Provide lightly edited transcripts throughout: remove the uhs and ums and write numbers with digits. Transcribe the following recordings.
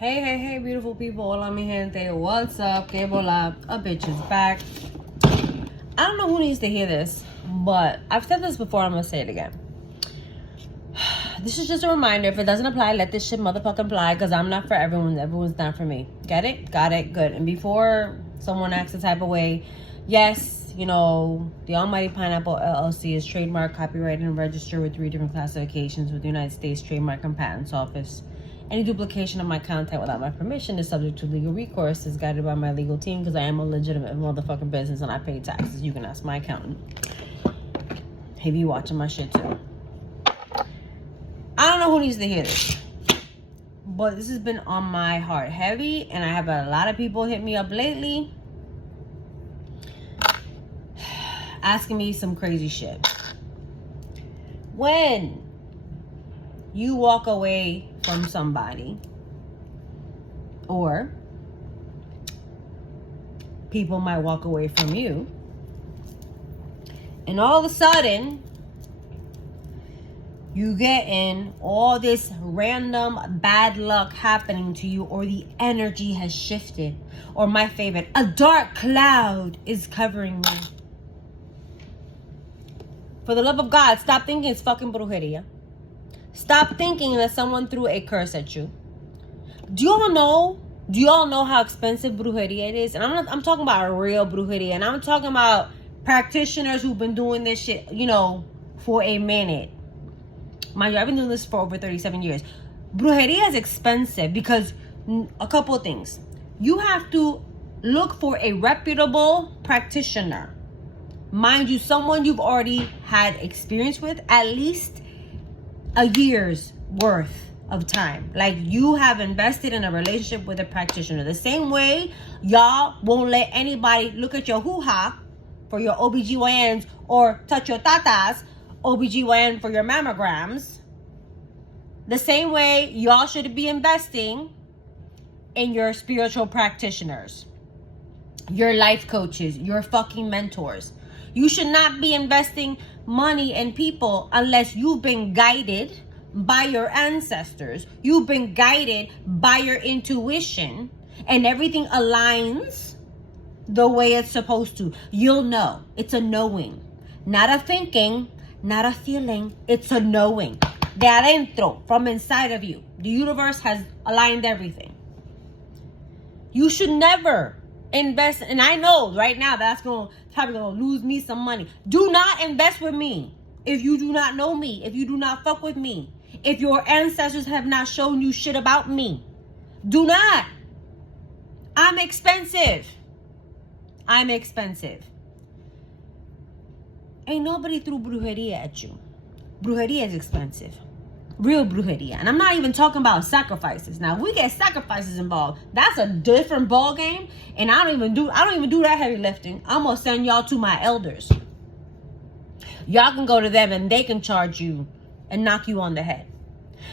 Hey, beautiful people. Hola, mi gente. What's up? Que bola. A bitch is back. I don't know who needs to hear this, but I've said this before. I'm going to say it again. This is just a reminder. If it doesn't apply, let this shit motherfucking apply, because I'm not for everyone. Everyone's not for me. Get it? Got it? Good. And before someone acts the type of way, yes, you know, the Almighty Pineapple LLC is trademark, copyrighted, and registered with 3 different classifications with the United States Trademark and Patents Office. Any duplication of my content without my permission is subject to legal recourse. Is guided by my legal team, because I am a legitimate motherfucking business and I pay taxes. You can ask my accountant. He be watching my shit too. I don't know who needs to hear this, but this has been on my heart heavy, and I have a lot of people hit me up lately asking me some crazy shit. When you walk away from somebody, or people might walk away from you, and all of a sudden you get in all this random bad luck happening to you, or the energy has shifted, or my favorite, a dark cloud is covering me. For the love of God, stop thinking it's fucking brujeria. Stop thinking that someone threw a curse at you. Do you all know how expensive brujeria it is? And I'm talking about a real brujeria, and I'm talking about practitioners who've been doing this shit, you know, for a minute. Mind you, I've been doing this for over 37 years. Brujeria is expensive because a couple of things. You have to look for a reputable practitioner. Mind you, someone you've already had experience with, at least a year's worth of time. Like, you have invested in a relationship with a practitioner. The same way y'all won't let anybody look at your hoo-ha for your OBGYNs or touch your tatas, OBGYN for your mammograms. The same way y'all should be investing in your spiritual practitioners, your life coaches, your fucking mentors. You should not be investing money in people unless you've been guided by your ancestors. You've been guided by your intuition, and everything aligns the way it's supposed to. You'll know. It's a knowing, not a thinking, not a feeling. It's a knowing. De adentro, from inside of you. The universe has aligned everything. You should never invest, and I know right now that's probably gonna lose me some money. Do not invest with me if you do not know me, if you do not fuck with me, if your ancestors have not shown you shit about me. Do not. I'm expensive. Ain't nobody threw brujeria at you. Brujeria is expensive. Real brujeria. And I'm not even talking about sacrifices. Now, if we get sacrifices involved, that's a different ball game. And I don't even do that heavy lifting. I'm gonna send y'all to my elders. Y'all can go to them and they can charge you and knock you on the head.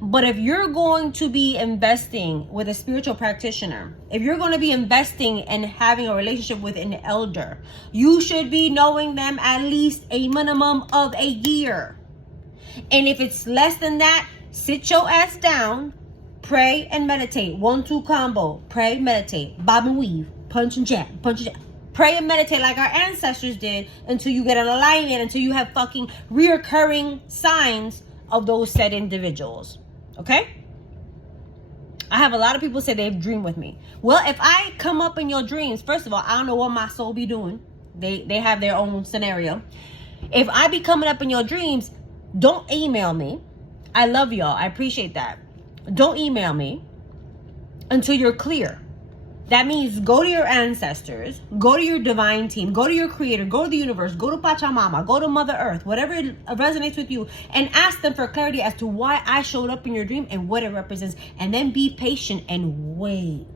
But if you're going to be investing with a spiritual practitioner, if you're going to be investing and having a relationship with an elder, you should be knowing them at least a minimum of a year. And if it's less than that, sit your ass down, pray and meditate. 1-2 combo. Pray, meditate. Bob and weave. Punch and jab. Pray and meditate like our ancestors did until you get an alignment, until you have fucking reoccurring signs of those said individuals. Okay? I have a lot of people say they've dreamed with me. Well, if I come up in your dreams, first of all, I don't know what my soul be doing. They have their own scenario. If I be coming up in your dreams, don't email me. I love y'all. I appreciate that. Don't email me until you're clear. That means go to your ancestors, go to your divine team, go to your creator, go to the universe, go to Pachamama, go to Mother Earth, whatever resonates with you, and ask them for clarity as to why I showed up in your dream and what it represents. And then be patient and wait.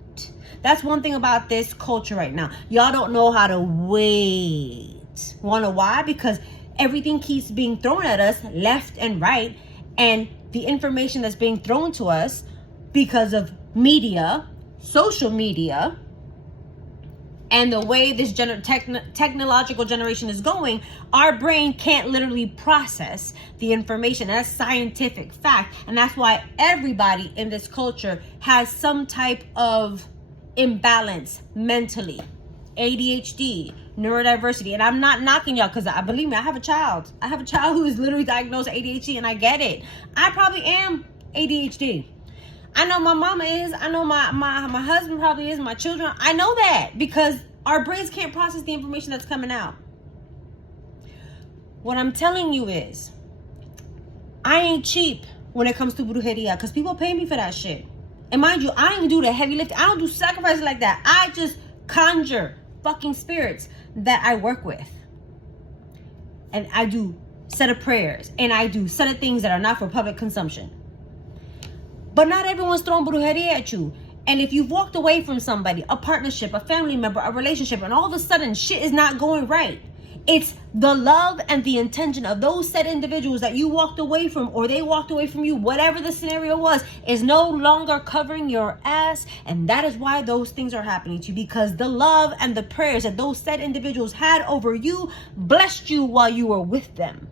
That's one thing about this culture right now. Y'all don't know how to wait. Wanna why? Because everything keeps being thrown at us left and right, and the information that's being thrown to us because of media, social media, and the way this technological generation is going, our brain can't literally process the information. That's scientific fact. And that's why everybody in this culture has some type of imbalance mentally. ADHD, neurodiversity. And I'm not knocking y'all, because believe me, I have a child who is literally diagnosed with ADHD, and I get it. I probably am ADHD. I know my mama is. I know my husband probably is. My children. I know that, because our brains can't process the information that's coming out. What I'm telling you is, I ain't cheap when it comes to brujeria, because people pay me for that shit. And mind you, I don't even do the heavy lifting. I don't do sacrifices like that. I just conjure fucking spirits that I work with. And I do set of prayers. And I do set of things that are not for public consumption. But not everyone's throwing brujeria at you. And if you've walked away from somebody, a partnership, a family member, a relationship, and all of a sudden shit is not going right, it's the love and the intention of those said individuals that you walked away from, or they walked away from you, whatever the scenario was, is no longer covering your ass. And that is why those things are happening to you, because the love and the prayers that those said individuals had over you blessed you while you were with them.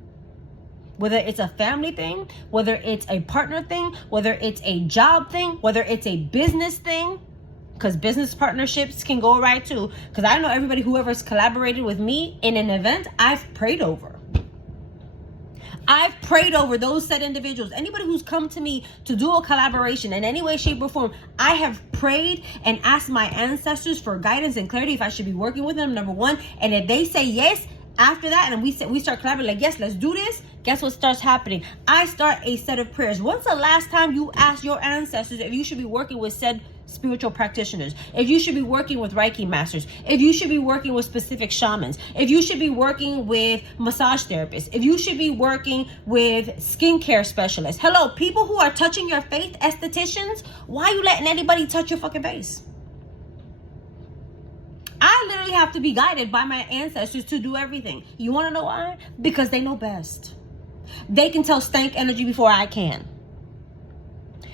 Whether it's a family thing, whether it's a partner thing, whether it's a job thing, whether it's a business thing, because business partnerships can go right too. Because I know everybody, whoever's collaborated with me in an event, I've prayed over. I've prayed over those said individuals. Anybody who's come to me to do a collaboration in any way, shape, or form, I have prayed and asked my ancestors for guidance and clarity if I should be working with them, number one. And if they say yes, after that, and we start collaborating, like, yes, let's do this. Guess what starts happening? I start a set of prayers. When's the last time you asked your ancestors if you should be working with said spiritual practitioners, if you should be working with Reiki masters, if you should be working with specific shamans, if you should be working with massage therapists, if you should be working with skincare specialists? Hello, people who are touching your faith, estheticians, why are you letting anybody touch your fucking face? I literally have to be guided by my ancestors to do everything. You want to know why? Because they know best. They can tell stank energy before I can.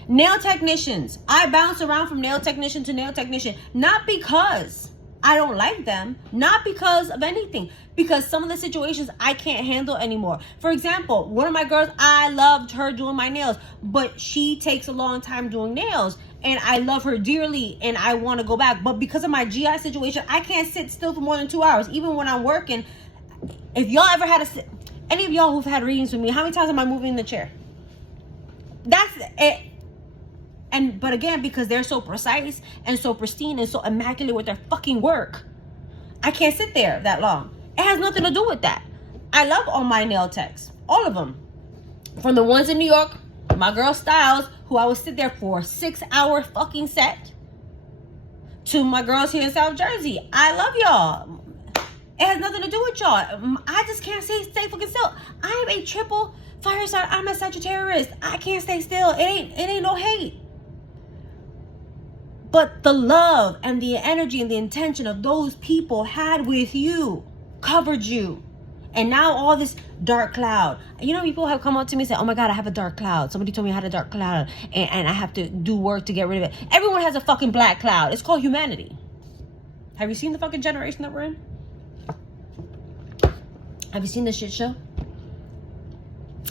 Nail technicians. I bounce around from nail technician to nail technician. Not because I don't like them. Not because of anything. Because some of the situations I can't handle anymore. For example, one of my girls, I loved her doing my nails. But she takes a long time doing nails. And I love her dearly. And I want to go back. But because of my GI situation, I can't sit still for more than 2 hours. Even when I'm working. If y'all ever had any of y'all who've had readings with me, how many times am I moving in the chair? That's it. But again, because they're so precise and so pristine and so immaculate with their fucking work, I can't sit there that long. It has nothing to do with that. I love all my nail techs. All of them. From the ones in New York, my girl Styles, who I would sit there for a 6-hour fucking set, to my girls here in South Jersey. I love y'all. It has nothing to do with y'all. I just can't stay fucking still. I am a triple fire sign. I'm a Sagittarius. I can't stay still. It ain't no hate. But the love and the energy and the intention of those people had with you covered you. And now all this dark cloud. You know, people have come up to me and said, oh my God, I have a dark cloud. Somebody told me I had a dark cloud and I have to do work to get rid of it. Everyone has a fucking black cloud. It's called humanity. Have you seen the fucking generation that we're in? Have you seen the shit show?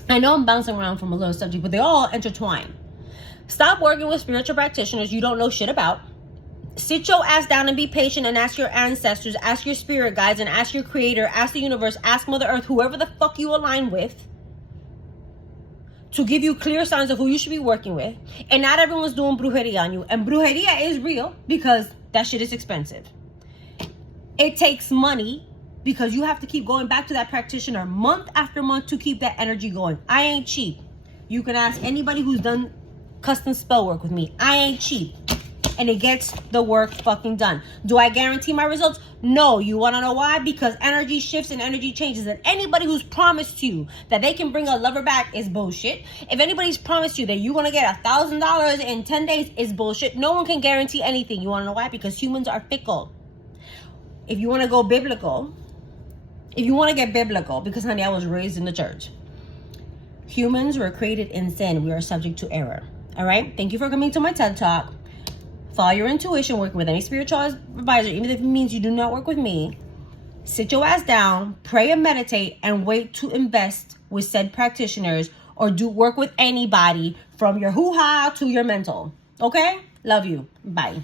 I know I'm bouncing around from a little subject, but they all intertwine. Stop working with spiritual practitioners you don't know shit about. Sit your ass down and be patient and ask your ancestors, ask your spirit guides, and ask your creator, ask the universe, ask Mother Earth, whoever the fuck you align with, to give you clear signs of who you should be working with. And not everyone's doing brujeria on you. And brujeria is real because that shit is expensive. It takes money because you have to keep going back to that practitioner month after month to keep that energy going. I ain't cheap. You can ask anybody who's done custom spell work with me. I ain't cheap. And it gets the work fucking done. Do I guarantee my results? No. You want to know why? Because energy shifts and energy changes. And anybody who's promised you that they can bring a lover back is bullshit. If anybody's promised you that you're going to get $1,000 in 10 days is bullshit. No one can guarantee anything. You want to know why? Because humans are fickle. If you want to go biblical, if you want to get biblical, because honey, I was raised in the church. Humans were created in sin. We are subject to error. All right. Thank you for coming to my TED Talk. follow your intuition, working with any spiritual advisor, even if it means you do not work with me. Sit your ass down, pray and meditate, and wait to invest with said practitioners or do work with anybody from your hoo-ha to your mental. Okay? Love you. Bye.